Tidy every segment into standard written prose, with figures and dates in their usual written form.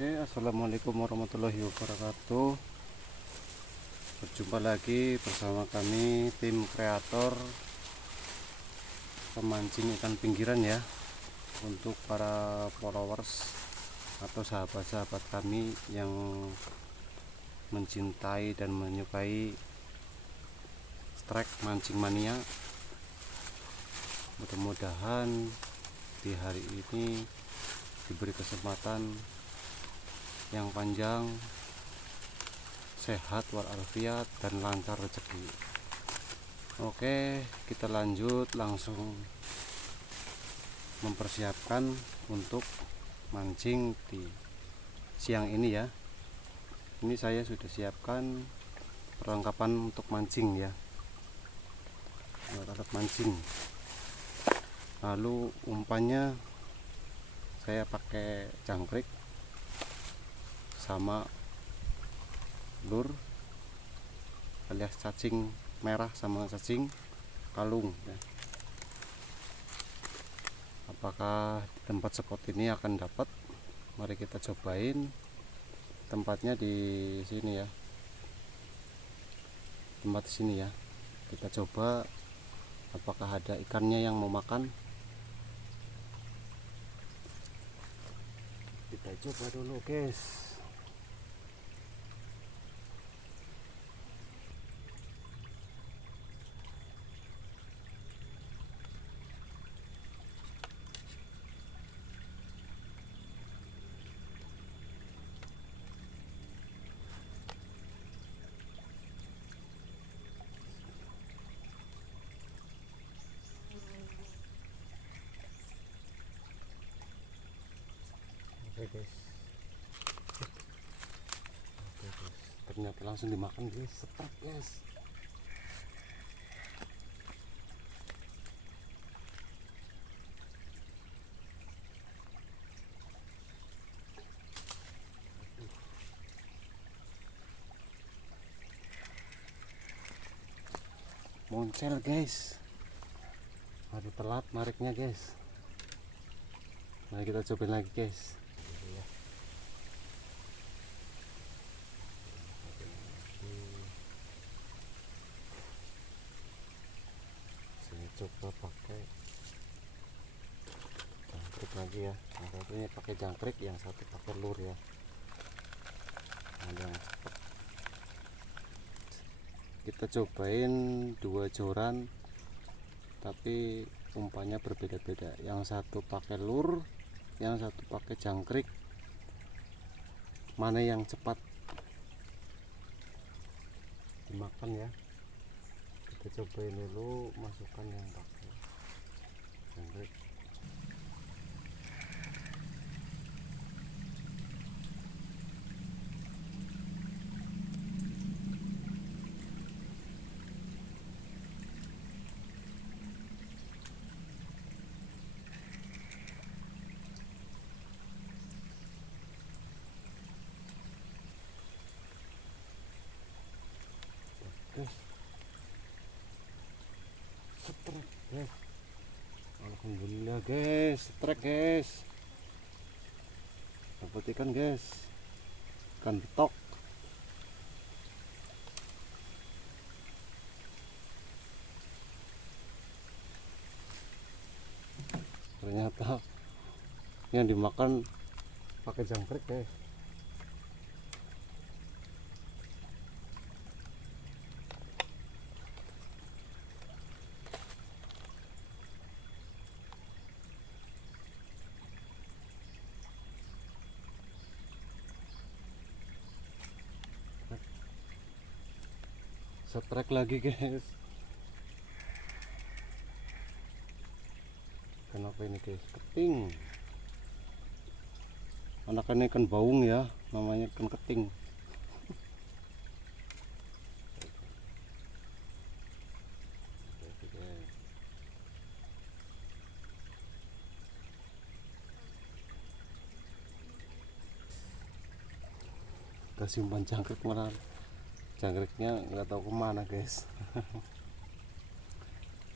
Oke, assalamualaikum warahmatullahi wabarakatuh. Berjumpa lagi bersama kami tim kreator pemancing ikan pinggiran ya, untuk para followers atau sahabat-sahabat kami yang mencintai dan menyukai strike mancing mania. Mudah-mudahan di hari ini diberi kesempatan yang panjang, sehat walafiat, dan lancar rezeki. Oke, kita lanjut langsung mempersiapkan untuk mancing di siang ini ya. Ini saya sudah siapkan perlengkapan untuk mancing ya, alat mancing. Lalu umpannya saya pakai jangkrik sama lur alias cacing merah sama cacing kalung ya. Apakah di tempat spot ini akan dapat? Mari kita cobain. Tempatnya di sini ya, tempat sini ya. Kita coba apakah ada ikannya yang mau makan. Kita coba dulu guys. Oke guys, ternyata langsung dimakan guys, setrap guys. Moncel guys, aduh telat nariknya guys. Mari kita cobain lagi guys. Saya coba pakai jangkrik lagi ya. Yang satunya pakai jangkrik, yang satu pakai lur ya. Ada yang cepat. Kita cobain dua joran, tapi umpannya berbeda-beda. Yang satu pakai lur, yang satu pakai jangkrik. Mana yang cepat dimakan ya? Kita cobain dulu, masukkan yang pakai jangkrik. Guys, setrek guys, alhamdulillah guys, setrek guys, dapat ikan guys, ikan betok. Ternyata yang dimakan pakai jangkrik guys. Setrek lagi guys. Kenapa ini guys? Keting. Anakannya ikan baung ya, namanya ikan keting. Kasih umpan jangkrik, malah jangkriknya nggak tahu kemana guys.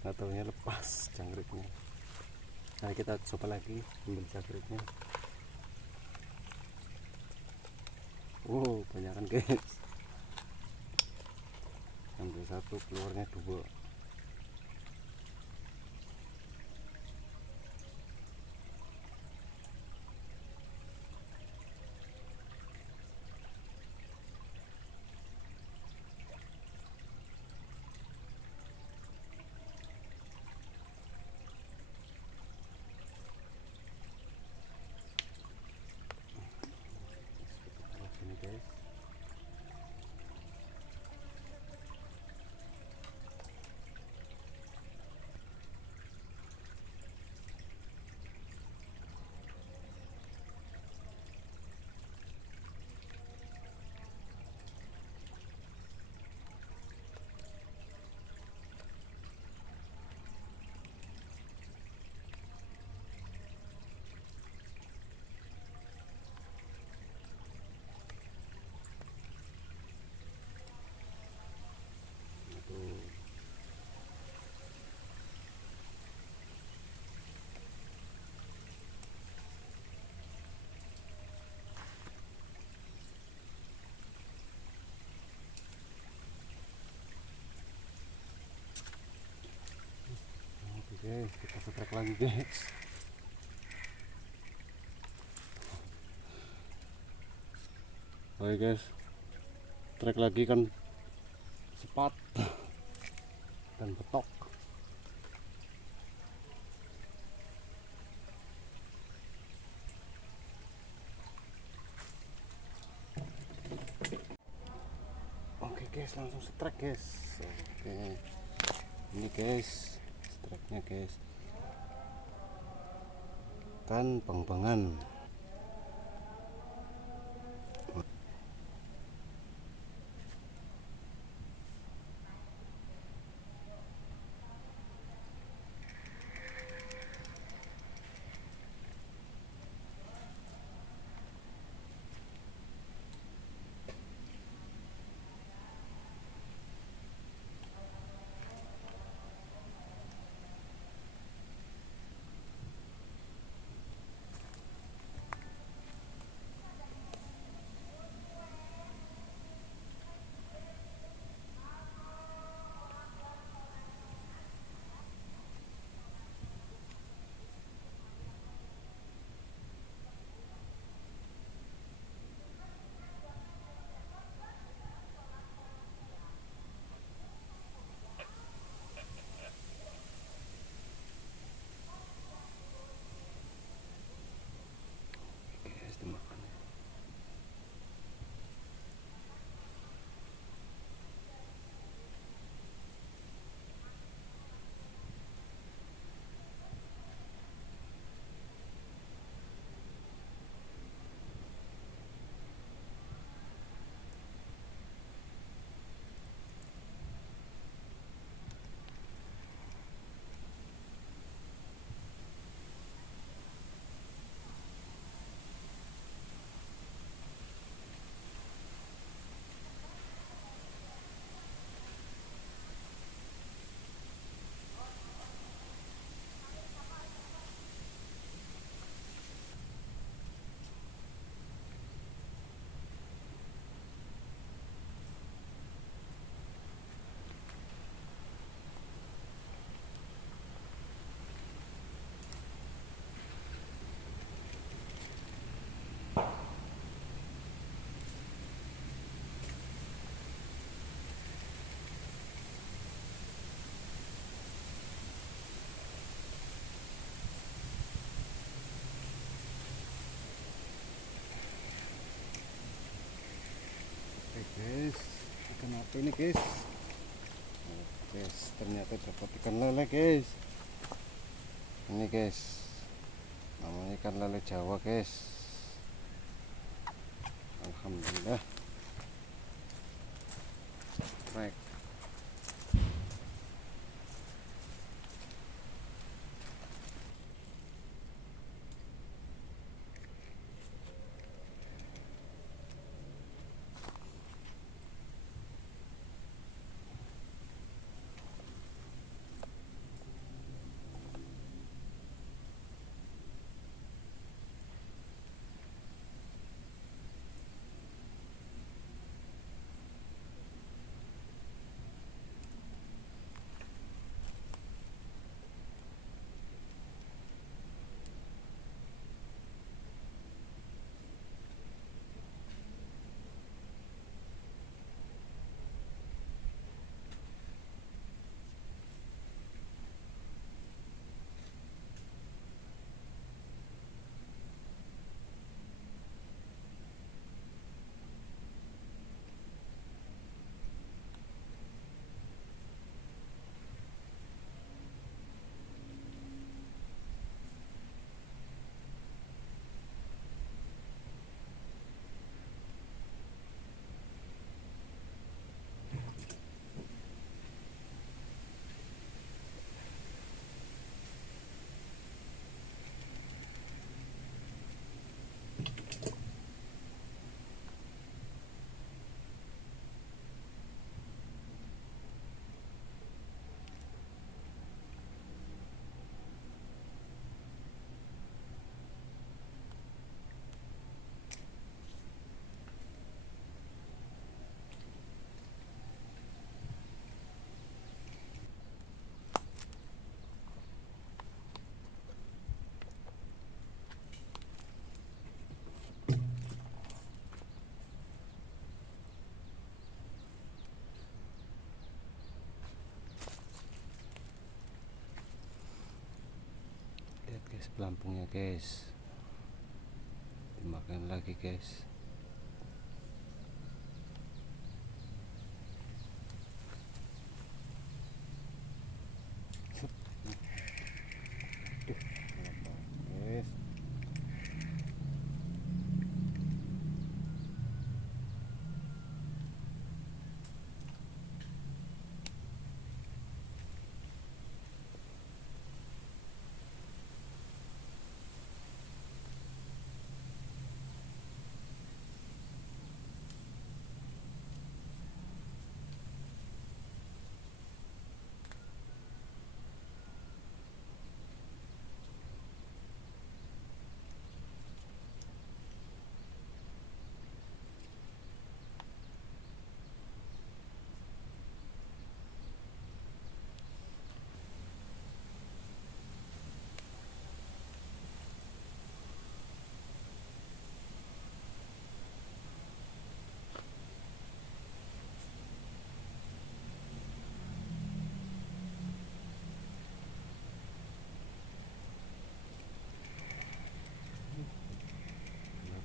Nggak taunya lepas jangkriknya. Nah kita coba lagi ambil jangkriknya. Oh, banyak kan guys. Ambil satu, keluarnya dua. Ini guys. Oke guys, kita setrek lagi guys. Oke guys, trek lagi kan sepat dan betok. Oke guys, langsung setrek guys. Oke, ini guys streknya guys, kan bang-bangan. Guys, dimakan. Oke guys, ikan apa ini guys? Oh, guys, ternyata dapat ikan lele guys. Ini guys, namanya ikan lele Jawa guys. Alhamdulillah. Trek. pelampungnya guys, dimakan lagi guys. Tuh, guys.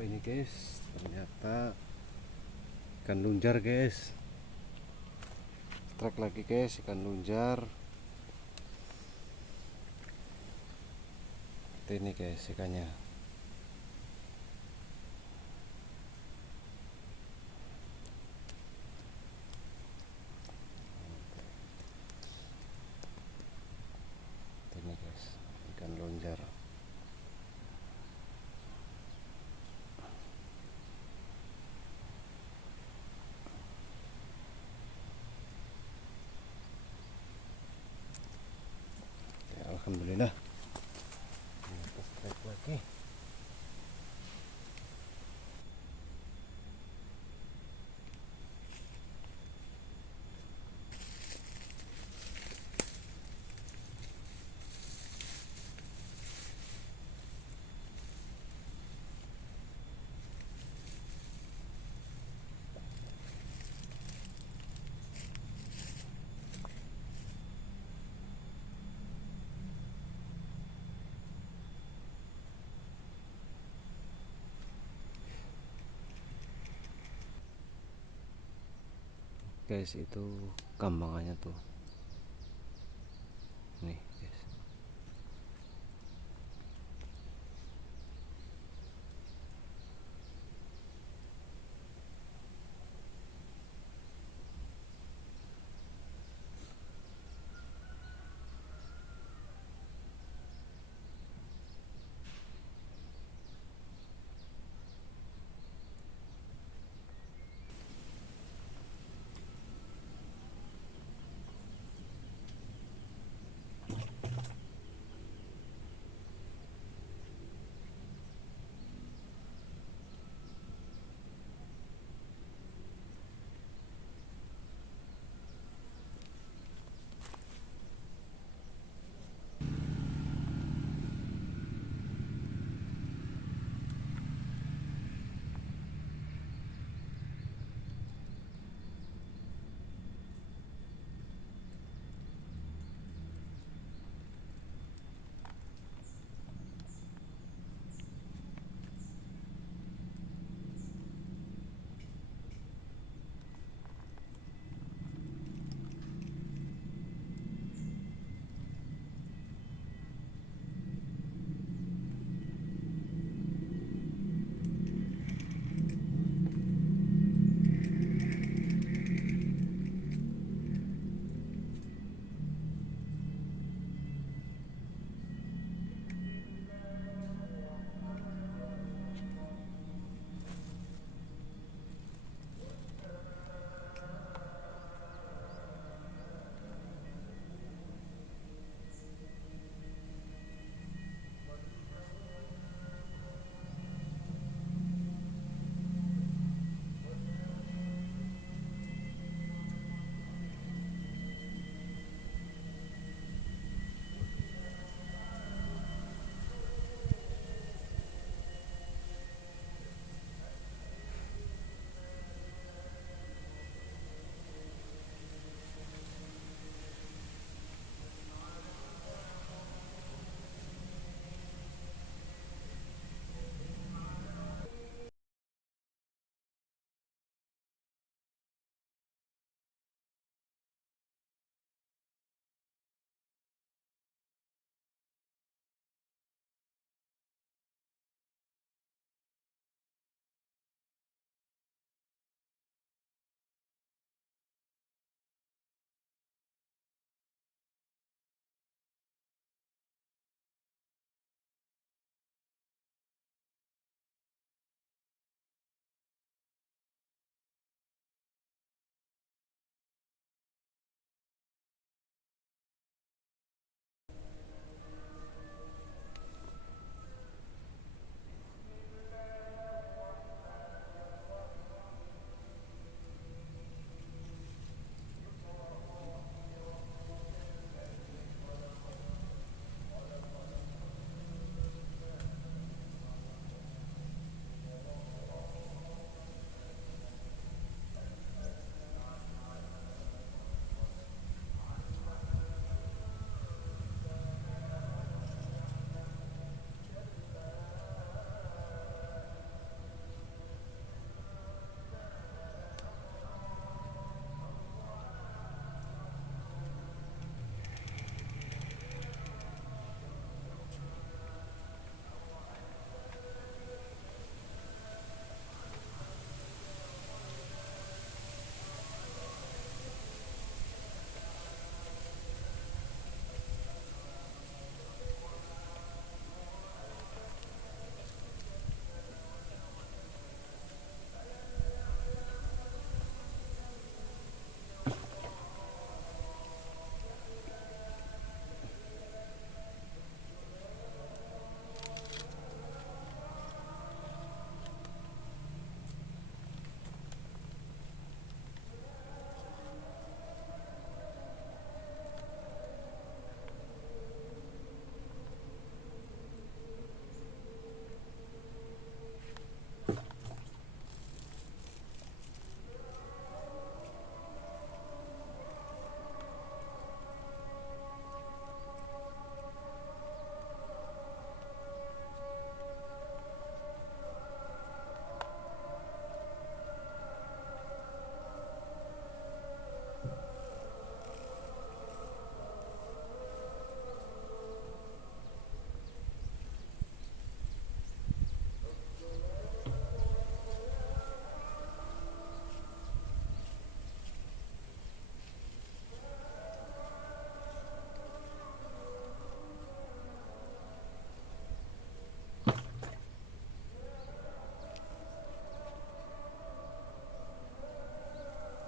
Apa ini guys? Ternyata ikan lunjar guys. Trek lagi guys, ikan lunjar. Ini guys ikannya. Ini guys, ikan lunjar. Ya, alhamdulillah. Kita strike lagi. Guys, itu kambangannya tuh.